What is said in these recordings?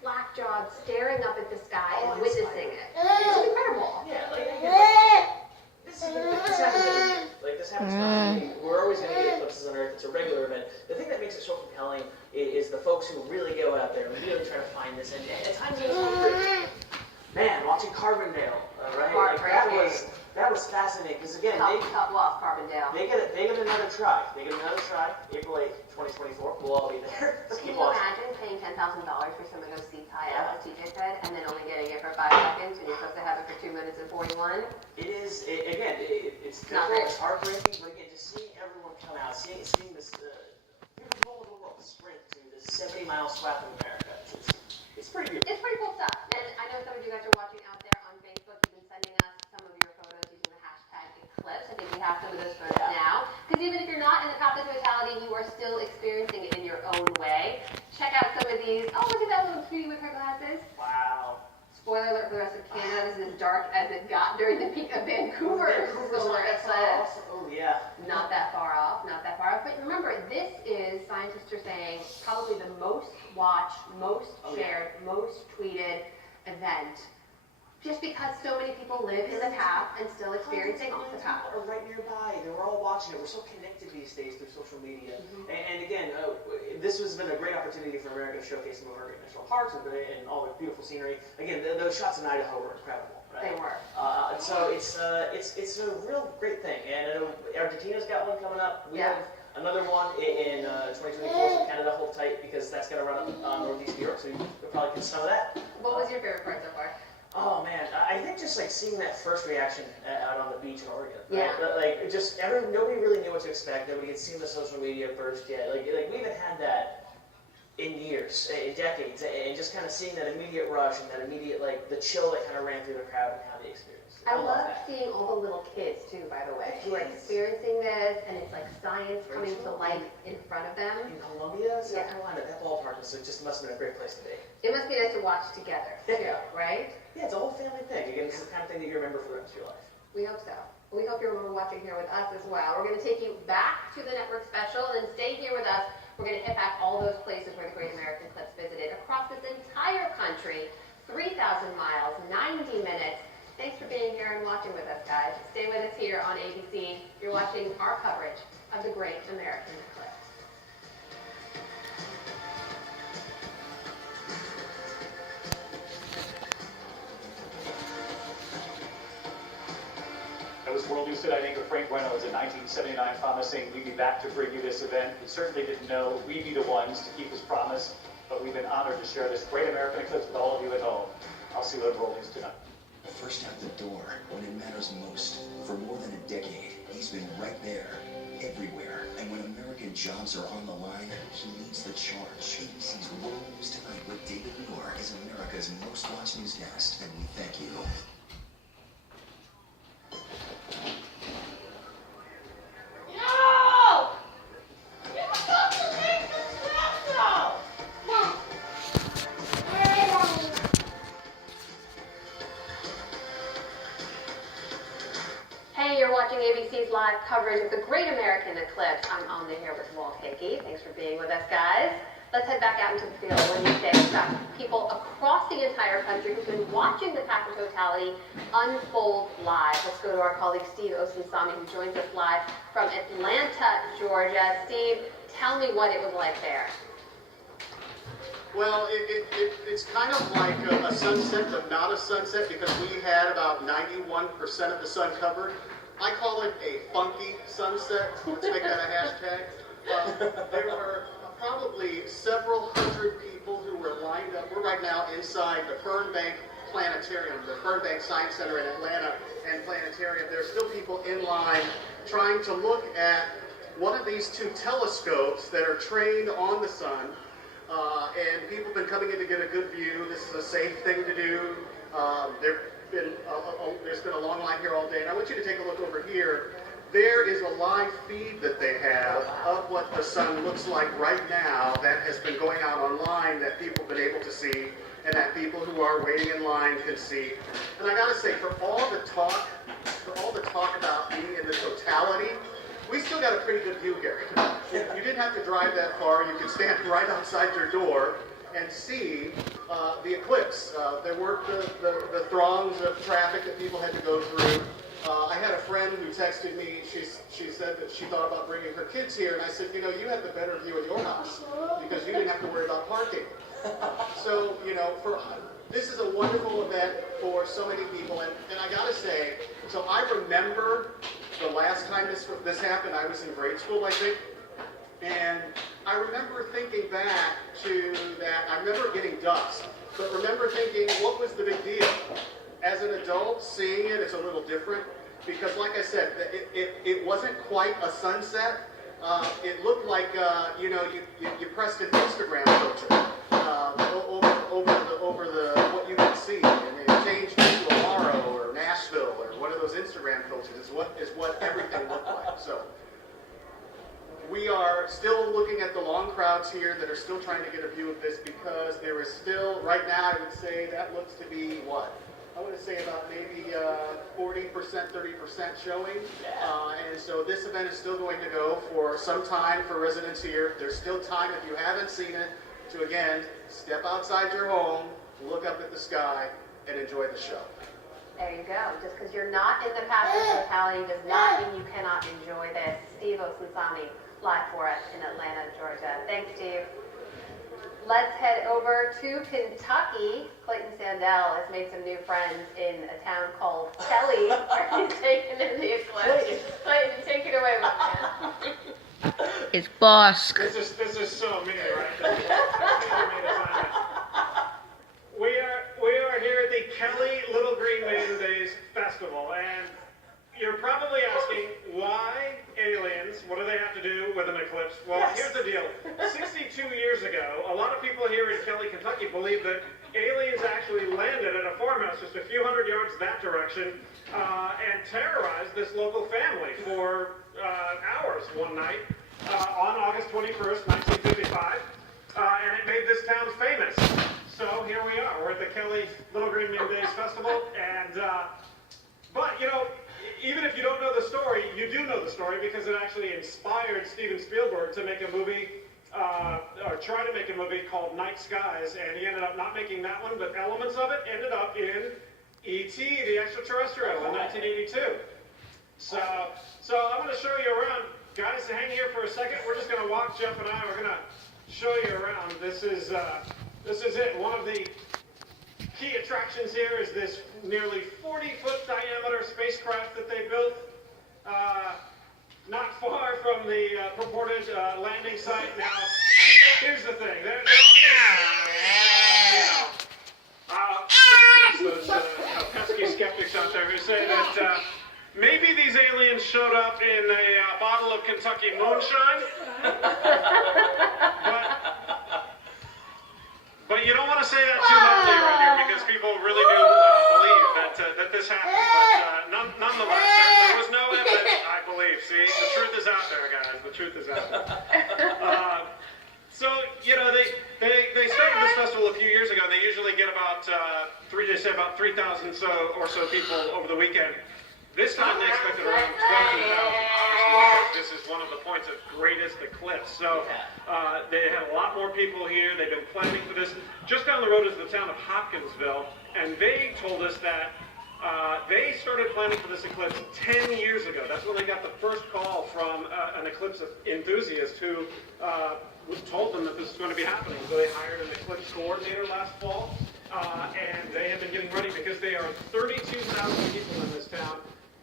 slack-jawed, staring up at the sky and witnessing it. It's incredible. Yeah, this happens this happens constantly. We're always going to get eclipses on Earth. It's a regular event. The thing that makes it so compelling is the folks who really go out there and really try to find this. And at times it was man, watching Carbondale, right? That was fascinating because again, Cut off Carbondale. They get another try. They get another try. April 8th, 2024. We'll all be there. Let's Can keep you watching. imagine paying $10,000 for someone to go seats high up, as TJ said, and then only getting it for 5 seconds, and you're supposed to have it for 2 minutes and 41? It is again. It's difficult. It's heartbreaking, but again, just seeing everyone come out, seeing this beautiful little world sprint to this 70-mile swath of America. It's pretty beautiful. It's pretty cool stuff. And I know some of you guys are watching out there on Facebook. You've been sending us some of your photos using the hashtag Eclipse. I think we have some of those photos now. Because even if you're not in the path of totality, you are still experiencing it in your own way. Check out some of these. Oh, look at that little cutie with her glasses. Wow. Spoiler alert for the rest of Canada. This is as dark as it got during the peak of Vancouver solar eclipse. Oh, yeah. Not that far off, not that far off. But remember, this is, scientists are saying, probably the most watched, most shared, most tweeted event. Just because so many people live in the path and still experiencing off the path. Are right nearby. They were all watching it. We're so connected these days through social media. And again, this has been a great opportunity for America to showcase some of our great national parks and all the beautiful scenery. Again, those shots in Idaho were incredible. Right? They were. So it's a real great thing. And Argentina's got one coming up. We have another one in 2024. So Canada, hold tight because that's going to run up northeast New York. So you'll probably get some of that. What was your favorite part so far? Oh man, I think just like seeing that first reaction out on the beach in Oregon. Right? Yeah. Like just nobody really knew what to expect. Nobody had seen the social media burst yet. Like we haven't had that in years, in decades, and just kind of seeing that immediate rush and that immediate the chill that kind of ran through the crowd and how they experienced it. I love seeing all the little kids too, by the way, who are experiencing this, and it's like science coming to life in front of them. In Columbia, South Carolina, that ballpark just must have been a great place to be. It must be nice to watch together too, right? Yeah, it's a whole family thing. Again, this is the kind of thing that you remember for the rest of your life. We hope so. We hope you remember watching here with us as well. We're going to take you back to the network special and then stay here with us. We're going to hit back all those places where the Great American Eclipse visited across this entire country, 3,000 miles, 90 minutes. Thanks for being here and watching with us, guys. Stay with us here on ABC. You're watching our coverage of the Great American Eclipse. That was World News Tonight anchor Frank Reynolds in 1979 promising we'd be back to bring you this event. We certainly didn't know we'd be the ones to keep his promise, but we've been honored to share this Great American Eclipse with all of you at home. I'll see you at World News Tonight. First out the door when it matters most. For more than a decade, he's been right there, everywhere. And when American jobs are on the line, he leads the charge. ABC's World News Tonight with David Moore is America's most watched newscast, and we thank you. Hey, you're watching ABC's live coverage of the Great American Eclipse. I'm on the here with Walt Hickey. Thanks for being with us, guys. Let's head back out into the field. What do you say? We've got people across the entire country who've been watching the path of totality unfold live. Let's go to our colleague Steve Osinsami, who joins us live from Atlanta, Georgia. Steve, tell me what it was like there. Well, it's kind of like a sunset, but not a sunset, because we had about 91% of the sun covered. I call it a funky sunset. Let's make that a hashtag. There were probably several hundred people who were lined up. We're right now inside the Fernbank Planetarium, the Fernbank Science Center in Atlanta and Planetarium. There are still people in line trying to look at one of these two telescopes that are trained on the sun. And people have been coming in to get a good view. This is a safe thing to do. There's been a long line here all day. And I want you to take a look over here. There is a live feed that they have of what the sun looks like right now that has been going out online that people have been able to see and that people who are waiting in line can see. And I gotta say, for all the talk about being in the totality, we still got a pretty good view here. You didn't have to drive that far. You could stand right outside your door and see the Eclipse. There weren't the throngs of traffic that people had to go through. I had a friend who texted me. She said that she thought about bringing her kids here, and I said, you know, you had the better view at your house because you didn't have to worry about parking. So, you know, this is a wonderful event for so many people, and I gotta say, so I remember the last time this happened. I was in grade school, I think, and I remember thinking back to that. I remember getting dust, but remember thinking, what was the big deal? As an adult, seeing it, it's a little different because, like I said, it wasn't quite a sunset. It looked like you know, you pressed an Instagram filter over the what you could see, and it changed to Amaro or Nashville or one of those Instagram filters. Is what everything looked like. So we are still looking at the long crowds here that are still trying to get a view of this because there is still, right now, I would say that looks to be what? I want to say about maybe 40%, 30% showing. And so this event is still going to go for some time for residents here. There's still time, if you haven't seen it, to again, step outside your home, look up at the sky, and enjoy the show. There you go. Just because you're not in the Passion locality does not mean you cannot enjoy this. Steve Osunsami live for us in Atlanta, Georgia. Thanks, Steve. Let's head over to Kentucky. Clayton Sandell has made some new friends in a town called Kelly. Are you taking in the Eclipse? Clayton, take it away, my man. It's boss. This is so me, right? We are here at the Kelly Little Green Maiden Days Festival, and you're probably asking, why aliens? What do they have to do with an eclipse? Well, here's the deal. 62 years ago, a lot of people here in Kelly, Kentucky believe that aliens actually landed at a farmhouse just a few hundred yards that direction and terrorized this local family for hours one night on August 21st, 1955, and it made this town famous. So here we are. We're at the Kelly Little Green Maiden Days Festival, and but you know, even if you don't know the story, you do know the story because it actually inspired Steven Spielberg to make a movie, or try to make a movie called Night Skies, and he ended up not making that one, but elements of it ended up in E.T., the Extraterrestrial, in 1982. So I'm going to show you around. Guys, hang here for a second. We're just going to walk, Jeff and I, we're going to show you around. This is it. One of the key attractions here is this nearly 40-foot diameter spacecraft that they built not far from the purported landing site. Now, here's the thing. They're those pesky skeptics out there who say that maybe these aliens showed up in a bottle of Kentucky moonshine. But you don't want to say that too loudly right here because people really do believe that this happened. But nonetheless, there was no evidence, I believe. See, the truth is out there, guys. The truth is out there. So, you know, they started this festival a few years ago, and they usually get about 3,000 or so people over the weekend. This time they expected around 20,000, because this is one of the points of greatest eclipse. So they had a lot more people here. They've been planning for this. Just down the road is the town of Hopkinsville, and they told us that they started planning for this eclipse 10 years ago. That's when they got the first call from an eclipse enthusiast who told them that this was going to be happening. So they hired an eclipse coordinator last fall, and they have been getting ready because they are 32,000 people in this town.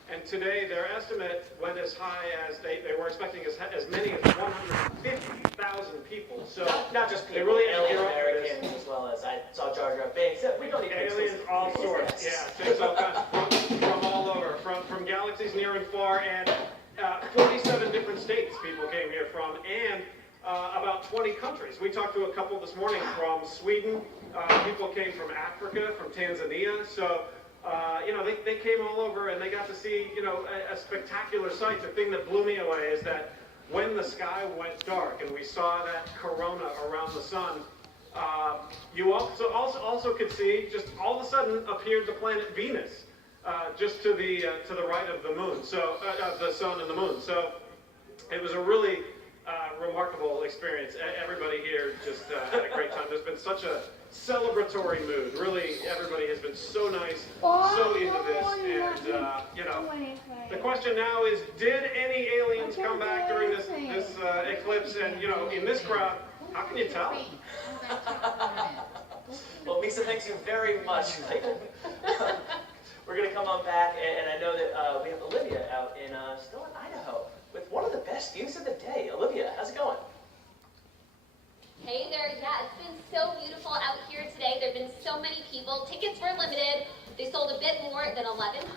And today, their estimate went as high as they were expecting as many as 150,000 people. So Not just people, they really alien Americans, as well as I saw Jar Jar Binks. We don't need aliens, all sorts. Yeah, things all kinds from all over, from galaxies near and far, and 47 different states people came here from, and about 20 countries. We talked to a couple this morning from Sweden. People came from Africa, from Tanzania. So. You know, they came all over and they got to see, you know, a spectacular sight. The thing that blew me away is that when the sky went dark and we saw that corona around the sun, you also could see, just all of a sudden appeared the planet Venus, just to the right of the moon, so the sun and the moon. So it was a really remarkable experience. Everybody here just had a great time. There's been such a celebratory mood. Really, everybody has been so nice, so into this, and you know, the question now is, did any aliens come back during this eclipse? And you know, in this crowd, how can you tell? Well, Misa, thanks you very much. We're going to come on back, and I know that we have Olivia out in still in Idaho with one of the best views of the day. Olivia, how's it going? Hey there, yeah, it's been so beautiful out here today. There have been so many people. Tickets were limited. They sold a bit more than 1,100,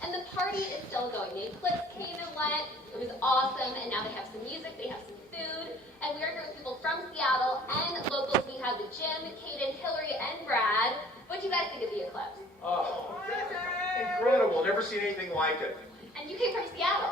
and the party is still going. The Eclipse came and went. It was awesome, and now they have some music, they have some food, and we are here with people from Seattle and locals. We have the Jim, Kaden, Hillary, and Brad. What do you guys think of the Eclipse? Oh, incredible. Never seen anything like it. And you came from Seattle.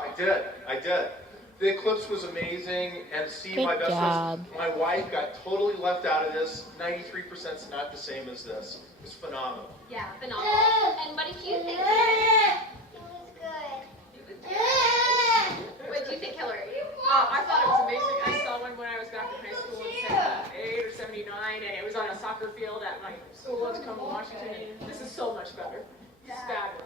I did. The eclipse was amazing, and see Good my best job. friend, my wife got totally left out of this. 93% is not the same as this. It's phenomenal. Yeah, phenomenal. And what did you think? It was good. What did you think, Hillary? I thought it was amazing. I saw one when I was back in high school in 78 or 79, and it was on a soccer field at my school in Tacoma, Washington. This is so much better. It's fabulous.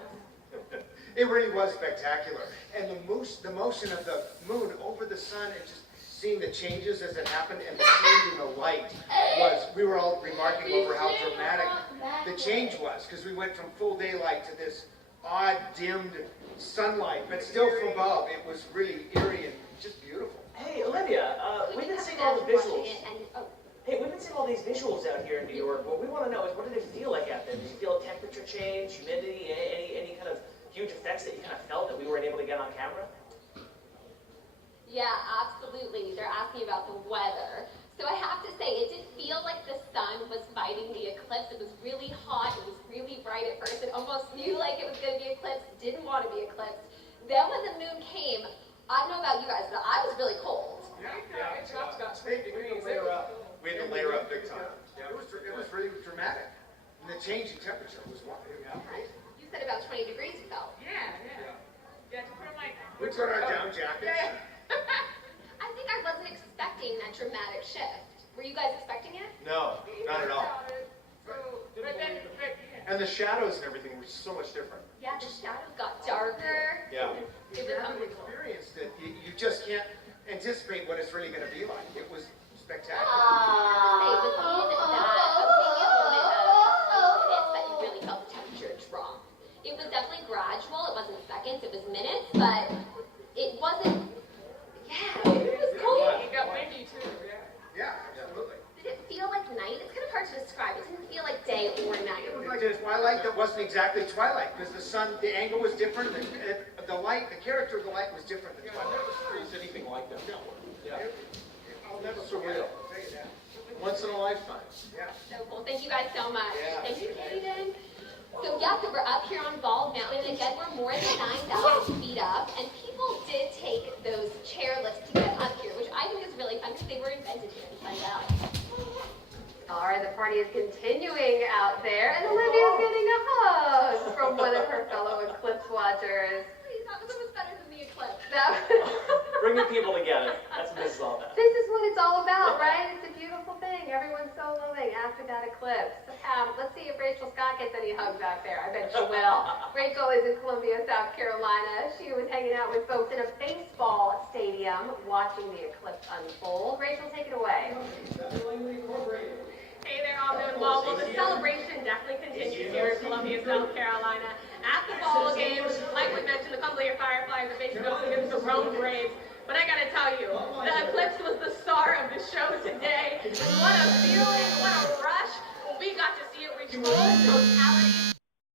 It really was spectacular. And the motion of the moon over the sun and just seeing the changes as it happened and the change in the light was, we were all remarking over how dramatic the change was, because we went from full daylight to this odd dimmed sunlight, but still from above it was really eerie and just beautiful. Hey, Olivia, we've been seeing all the visuals. Hey, we've been seeing all these visuals out here in New York. What we want to know is, what did it feel like out there? Did you feel a temperature change, humidity, any kind of huge effects that you kind of felt that we weren't able to get on camera? Yeah, absolutely. They're asking about the weather. So I have to say, it did feel like the sun was fighting the eclipse. It was really hot. It was really bright at first. It almost knew like it was going to be eclipsed. Didn't want to be eclipsed. Then when the moon came, I don't know about you guys, but I was really cold. Yeah, it dropped about 20 degrees. We had to layer up big time. It was really dramatic. And the change in temperature was amazing. You said about 20 degrees you felt. Yeah. Yeah, to put on my... We put our down jackets. Yeah. I think I wasn't expecting that dramatic shift. Were you guys expecting it? No, not at all. But then, And the shadows and everything were so much different. Yeah, the shadows got darker. Yeah. It was You have to unbelievable. experience that you just can't anticipate what it's really going to be like. It was spectacular. Say, within that opinion of minutes that you really felt the temperature drop. It was definitely gradual. It wasn't seconds. It was minutes, but it wasn't. Yeah, it was cold. it got windy too, Yeah, absolutely. Did it feel like night? It's kind of hard to describe. It didn't feel like day or night. It was like a twilight that wasn't exactly twilight, because the sun, the angle was different, the light, the character of the light was different than I've twilight. never experienced anything like that before. Yeah. I'll never Surreal. forget it, I'll tell you that. Once in a lifetime. Yeah. So cool. Thank you guys so much. Yeah. Thank you, Kaden. So yeah, so we're up here on Bald Mountain. Again, we're more than 9,000 feet up, and people did take those chairlifts to get up here, which I think is really fun because they were invented here in Sun Valley. All right, the party is continuing out there, and Olivia's getting a hug from one of her fellow Eclipse watchers. Please, that was almost better than the Eclipse. Bringing people together. That's what this is all about. This is what it's all about, right? It's a beautiful thing. Everyone's so loving after that eclipse. Let's see if Rachel Scott gets any hugs back there. I bet she will. Rachel is in Columbia, South Carolina. She was hanging out with folks in a baseball stadium watching the eclipse unfold. Rachel, take it away. Hey there, all doing well. Well, the celebration definitely continues here in Columbia, South Carolina. At the ball game, like we mentioned, the Columbia Fireflies are facing off against the Rome Braves. But I gotta tell you, the Eclipse was the star of the show today. And what a feeling, what a rush. We got to see it reach full totality.